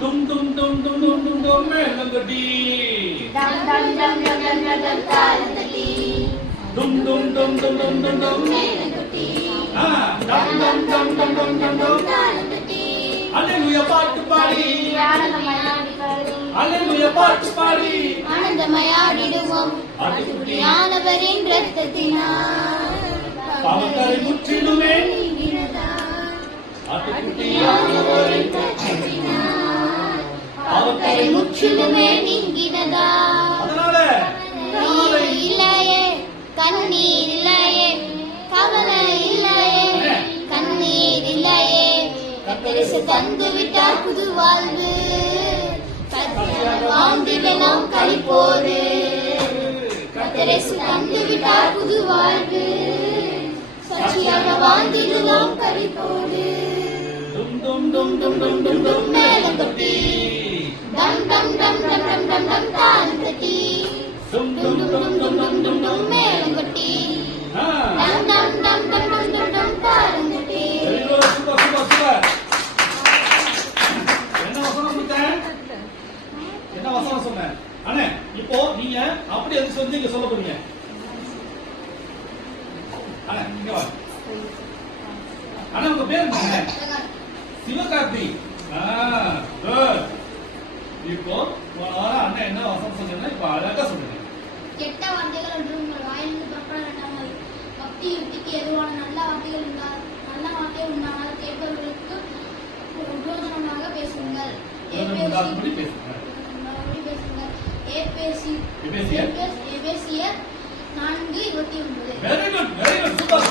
டும் டும் டும் டும் டும் டும் டும் மேலங்கட்டி டம் டம் டம் டம் டம் டம் டம் தாளந்தட்டி டும் டும் டும் டும் டும் டும் டும் மேலங்கட்டி டம் டம் டம் டம் டம் டம் டம் தாளந்தட்டி அல்லேலூயா பாட்டு பாடி அல்லேலூயா பாட்டு பாடி ஆனந்தமயாடிடுவோம் ஆண்டவரின் இரத்தத்தினால் பாவக்கரை முற்றிலுமே ஆண்டவரின் இரத்தத்தினால் பாவக்கரை முற்றிலுமே நீங்கினதா இல்லையே கண்ணீர் இல்லையே கவலை இல்லையே கண்ணீர் இல்லையே கத்தரிசு தந்து விட்டார் புது வாழ்வு வாழ்ந்திடலாம் கழிப்போடு கத்தரிசு தந்து விட்டார் புது வாழ்வு சாட்சியாக வாழ்ந்திடலாம் கழிப்போடு மேலங்கட்டி டம் டம் டம் டம் டம் டம் டம் தாளந்தட்டி டும் டும் டும் டும் டும் டும் டும் மேலங்கட்டி டம் டம் டம் டம் டம் டம் டம் தாளந்தட்டி. என்ன வசனம் சொன்னேன் அண்ணே? இப்போ நீங்க அப்படி எது சொல்லி இங்க சொல்ல போறீங்க? அண்ணே இங்க வா. அண்ணே உங்க பேர் என்ன? சிவகார்த்தி. இப்போ அண்ணன் என்ன வசனம் சொன்னீங்கன்னா இப்ப அழகா சொல்லுங்க. கெட்ட வார்த்தைகள் ஒன்று உங்கள் வாயிலிருந்து புறப்பட வேண்டாமல் பக்தி யுக்திக்கு எதுவான நல்ல வார்த்தைகள் இருந்தால் நல்ல வார்த்தை உண்டானால் கேட்பவர்களுக்கு உபயோகமாக பேசுங்கள். எபேசியர் 4:29. Very good, very good, super.